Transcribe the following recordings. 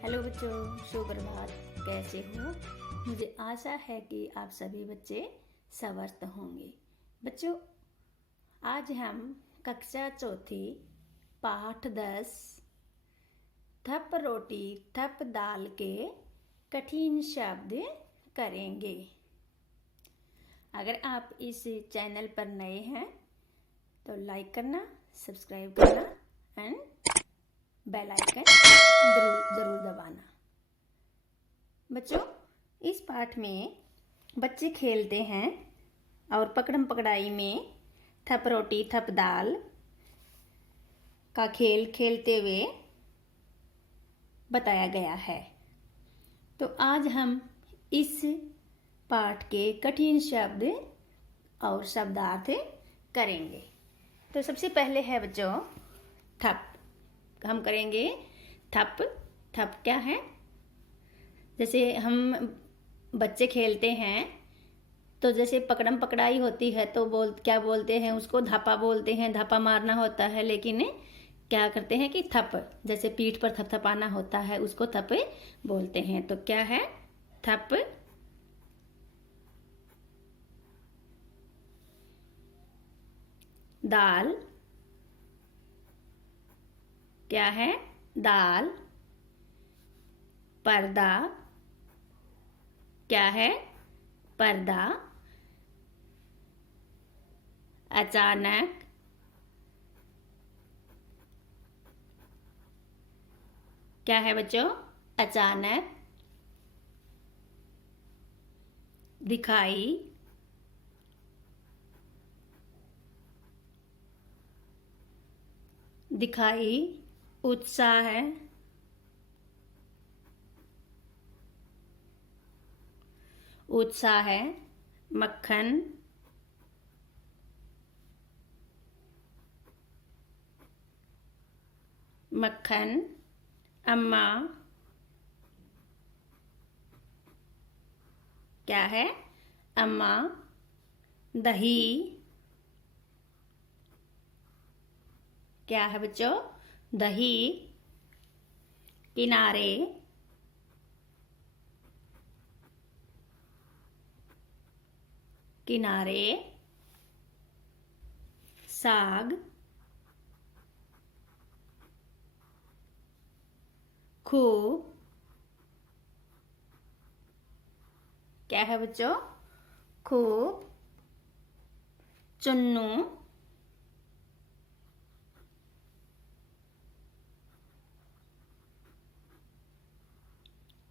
Hello बच्चों, शुभ प्रभात। कैसे हो? मुझे आशा है कि आप सभी बच्चे स्वस्थ होंगे। बच्चों, आज हम कक्षा चौथी पाठ 10 थप रोटी थप दाल के कठिन शब्द करेंगे। अगर आप इस चैनल पर नए हैं तो लाइक करना, सब्सक्राइब करना एंड बेल आइकन जरूर दबाना। बच्चों, इस पाठ में बच्चे खेलते हैं और पकड़म पकड़ाई में थप रोटी थप दाल का खेल खेलते हुए बताया गया है। तो आज हम इस पाठ के कठिन शब्द और शब्दार्थ करेंगे। तो सबसे पहले है बच्चों थप। हम करेंगे थप। थप क्या है? जैसे हम बच्चे खेलते हैं तो जैसे पकड़म पकड़ाई होती है तो क्या बोलते हैं उसको? धापा बोलते हैं। धापा मारना होता है, लेकिन क्या करते हैं कि थप, जैसे पीठ पर थपथपाना होता है उसको थप बोलते हैं। तो क्या है? थप। दाल क्या है? दाल। पर्दा क्या है? पर्दा। अचानक क्या है बच्चों? अचानक। दिखाई दिखाई। उत्साह है। उत्साह है। मक्खन। मक्खन। अम्मा क्या है? अम्मा। दही क्या है बच्चों? दही। किनारे किनारे। साग। खूब क्या है बच्चों? खूब। चुन्नू।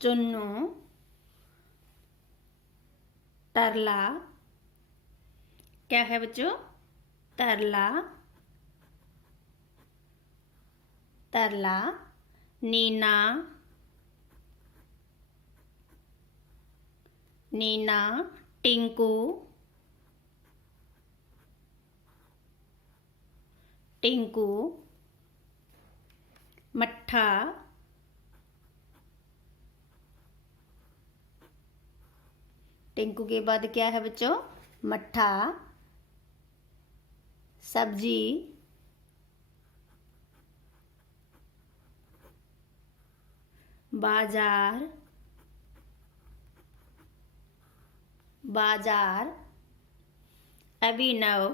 चुन्नू। तरला क्या है बच्चों? तरला। तरला। नीना। नीना। टिंकू। टिंकू। मट्ठा। टिंकू के बाद क्या है बच्चों? मट्ठा। सब्जी। बाजार। बाजार। अभिनव।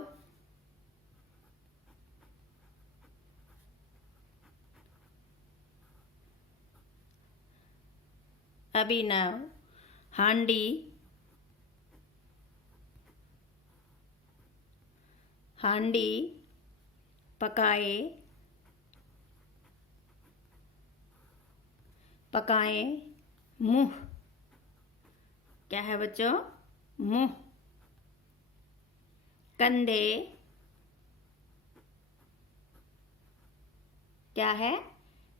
अभिनव। हांडी। हांडी। पकाए। पकाए। मुंह क्या है बच्चों? मुंह। कंधे क्या है?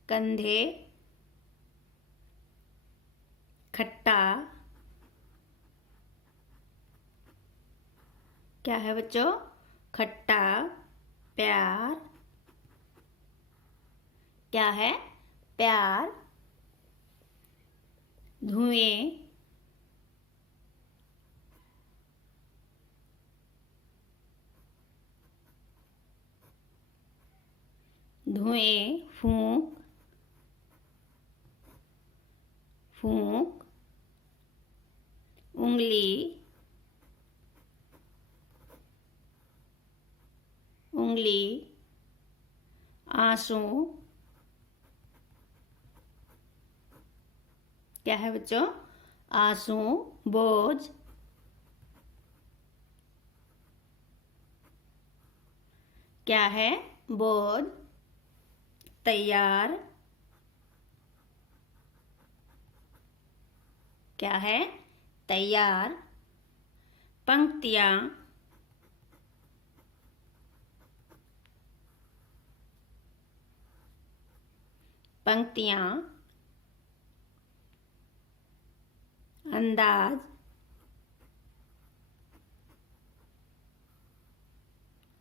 कंधे। खट्टा क्या है बच्चों? खट्टा। प्यार क्या है? प्यार। धुएं। धुएं। फूंक। फूंक, उंगली, उंगली, आंसू। क्या है बच्चों? आंसू, बोझ। क्या है? बोझ। तैयार। क्या है? तैयार। पंक्तियाँ। पंक्तियाँ। अंदाज।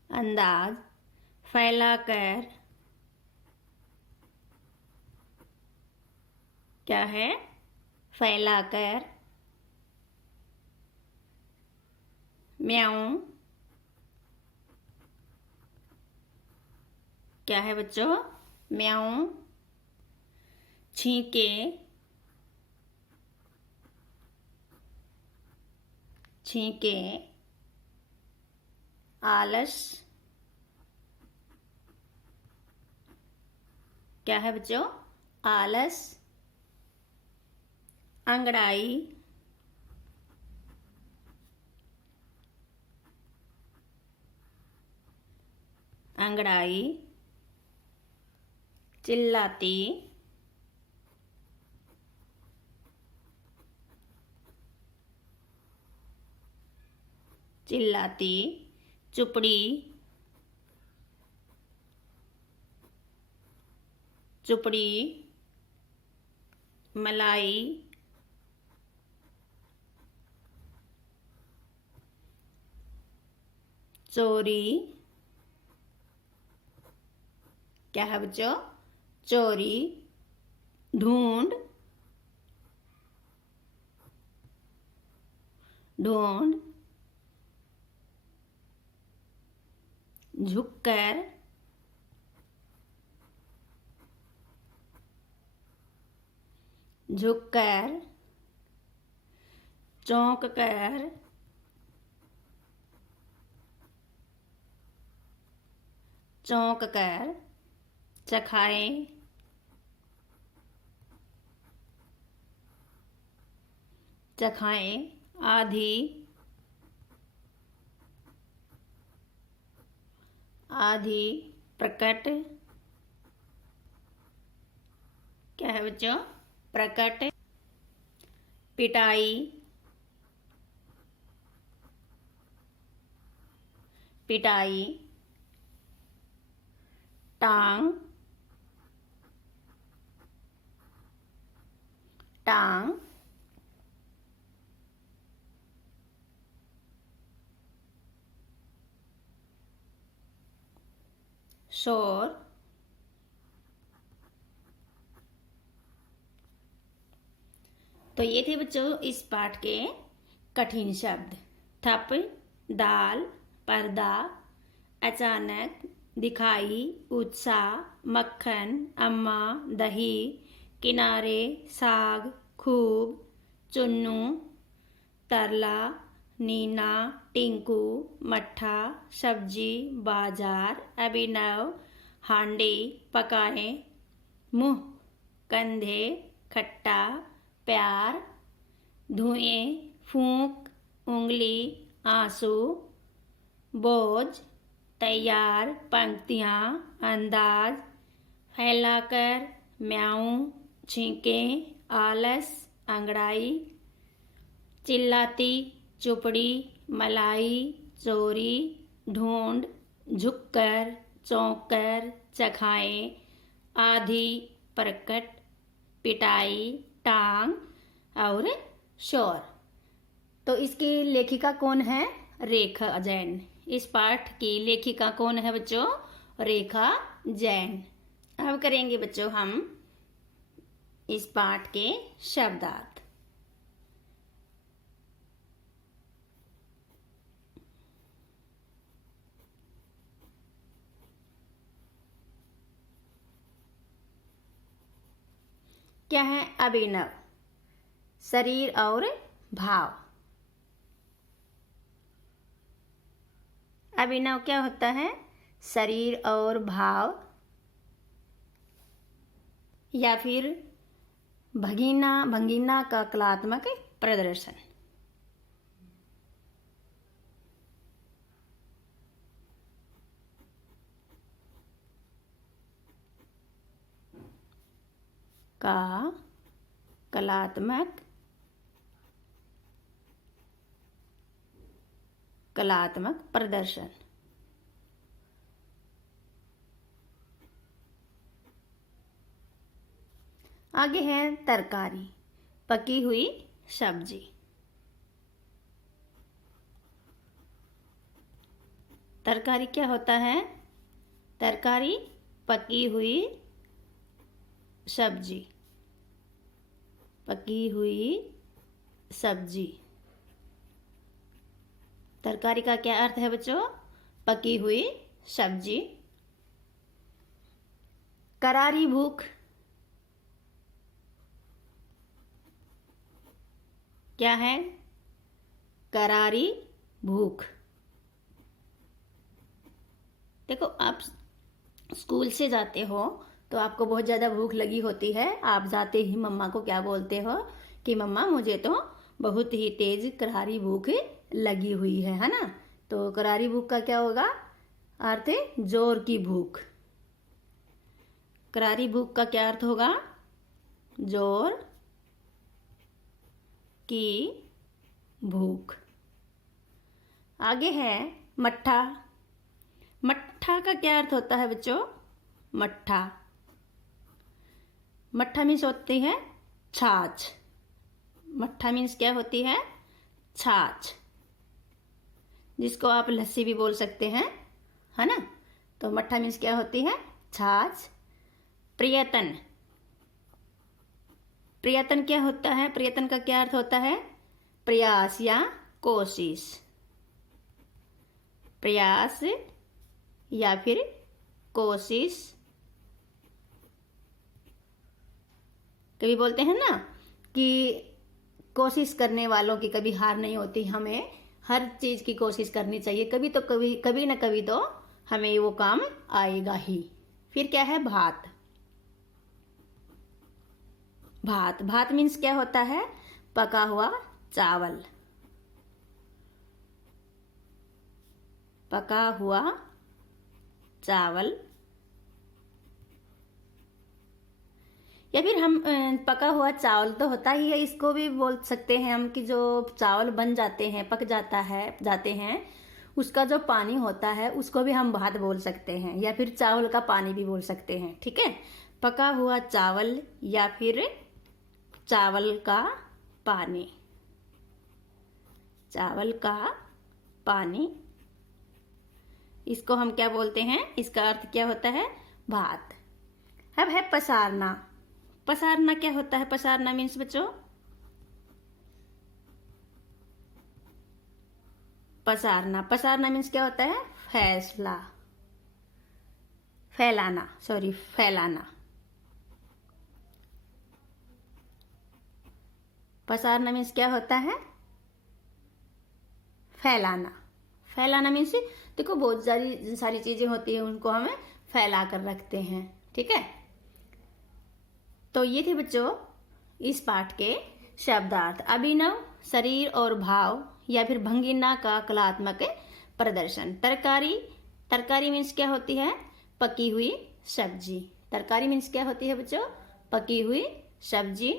अंदाज। फैलाकर। क्या है? फैलाकर। म्याऊं। क्या है बच्चों? म्याऊं। छींके। छींके। आलस। क्या है बच्चों? आलस। अंगड़ाई। अंगड़ाई। चिल्लाती। चिल्लाती। चुपड़ी। चुपड़ी। मलाई। चोरी। क्या है बच्चों? चोरी। ढूंढ। ढूंढ। झुककर। झुककर। चौंक कर। चौंक कर। चखाए। चखाए। आधी। आधी। प्रकट। क्या है बच्चों? प्रकट। पिटाई। पिटाई। टांग। टांग। शोर। तो ये थे बच्चों इस पाठ के कठिन शब्द। थप, दाल, पर्दा, अचानक, दिखाई, उत्साह, मक्खन, अम्मा, दही, किनारे, साग, खूब, चुन्नू, तरला, नीना, टिंकू, मट्ठा, सब्जी, बाजार, अभिनव, हांडी, पकाए, मुंह, कंधे, खट्टा, प्यार, धुएं, फूंक, उंगली, आंसू, बोझ, तैयार, पंक्तियाँ, अंदाज, फैलाकर, म्याऊं, छींके, आलस, अंगड़ाई, चिल्लाती, चुपड़ी, मलाई, चोरी, ढूंढ, झुककर, चौंककर, चखाए, आधी, प्रकट, पिटाई, टांग और शोर। तो इसकी लेखिका कौन है? रेखा जैन। इस पाठ की लेखिका कौन है बच्चों? रेखा जैन। अब करेंगे बच्चों हम इस पाठ के शब्दार्थ। क्या है? अभिनव। शरीर और भाव। अभिनव क्या होता है? शरीर और भाव या फिर भंगिना का कलात्मक प्रदर्शन। का कलात्मक प्रदर्शन। आगे है तरकारी, पकी हुई सब्जी। तरकारी क्या होता है? तरकारी पकी हुई सब्जी। पकी हुई सब्जी। तरकारी का क्या अर्थ है बच्चों? पकी हुई सब्जी। करारी भूख क्या है? करारी भूख। देखो, आप स्कूल से जाते हो तो आपको बहुत ज़्यादा भूख लगी होती है। आप जाते ही मम्मा को क्या बोलते हो कि मम्मा मुझे तो बहुत ही तेज करारी भूख लगी हुई है ना? तो करारी भूख का क्या होगा अर्थ? जोर की भूख। करारी भूख का क्या अर्थ होगा? जोर की भूख। आगे है मट्ठा। मट्ठा का क्या अर्थ होता है बच्चों? मट्ठा। मट्ठा मीन्स होती है छाछ। मट्ठा मीन्स क्या होती है? छाछ, जिसको आप लस्सी भी बोल सकते हैं, है ना? तो मट्ठा मीन्स क्या होती है? छाछ। प्रयत्न। प्रयत्न क्या होता है? प्रयत्न का क्या अर्थ होता है? प्रयास या कोशिश। प्रयास या फिर कोशिश। कभी बोलते हैं ना कि कोशिश करने वालों की कभी हार नहीं होती। हमें हर चीज की कोशिश करनी चाहिए। कभी ना कभी तो हमें वो काम आएगा ही। फिर क्या है? भात। भात। भात मीन्स क्या होता है? पका हुआ चावल। पका हुआ चावल। या फिर हम पका हुआ चावल तो होता ही है, इसको भी बोल सकते हैं हम कि जो चावल बन जाते हैं, पक जाते हैं, उसका जो पानी होता है उसको भी हम भात बोल सकते हैं, या फिर चावल का पानी भी बोल सकते हैं। ठीक है? पका हुआ चावल या फिर चावल का पानी। चावल का पानी, इसको हम क्या बोलते हैं? इसका अर्थ क्या होता है? भात। अब है पसारना। पसारना क्या होता है? पसारना मीन्स बच्चों, पसारना। पसारना मीन्स क्या होता है? फैसला। फैलाना, सॉरी, फैलाना। पसारना मीन्स क्या होता है? फैलाना। फैलाना मीन्स देखो, बहुत सारी चीजें होती है, उनको हमें फैला कर रखते हैं। ठीक है? तो ये थे बच्चों इस पाठ के शब्दार्थ। अभिनव, शरीर और भाव या फिर भंगिना का कलात्मक प्रदर्शन। तरकारी। तरकारी मीन्स क्या होती है? पकी हुई सब्जी। तरकारी मीन्स क्या होती है बच्चों? पकी हुई सब्जी।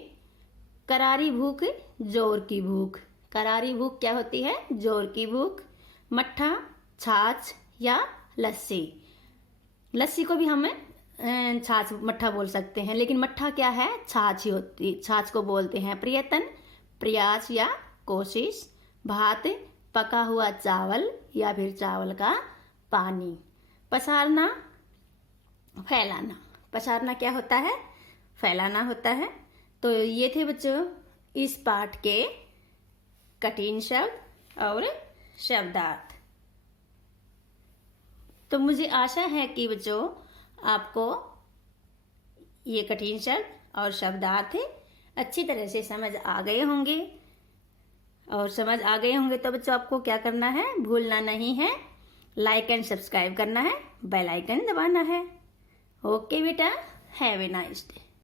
करारी भूख, जोर की भूख। करारी भूख क्या होती है? जोर की भूख। मट्ठा, छाछ या लस्सी। लस्सी को भी हमें छाछ मट्ठा बोल सकते हैं, लेकिन मट्ठा क्या है? छाछ ही होती, छाछ को बोलते हैं। प्रयत्न, प्रयास या कोशिश। भात, पका हुआ चावल या फिर चावल का पानी। पसारना, फैलाना। पसारना क्या होता है? फैलाना होता है। तो ये थे बच्चों इस पाठ के कठिन शब्द और शब्दार्थ। तो मुझे आशा है कि बच्चों आपको ये कठिन शब्द और शब्दार्थ अच्छी तरह से समझ आ गए होंगे। और समझ आ गए होंगे तो बच्चों आपको क्या करना है, भूलना नहीं है, लाइक एंड सब्सक्राइब करना है, बेल आइकन दबाना है। ओके बेटा, हैव ए नाइस डे।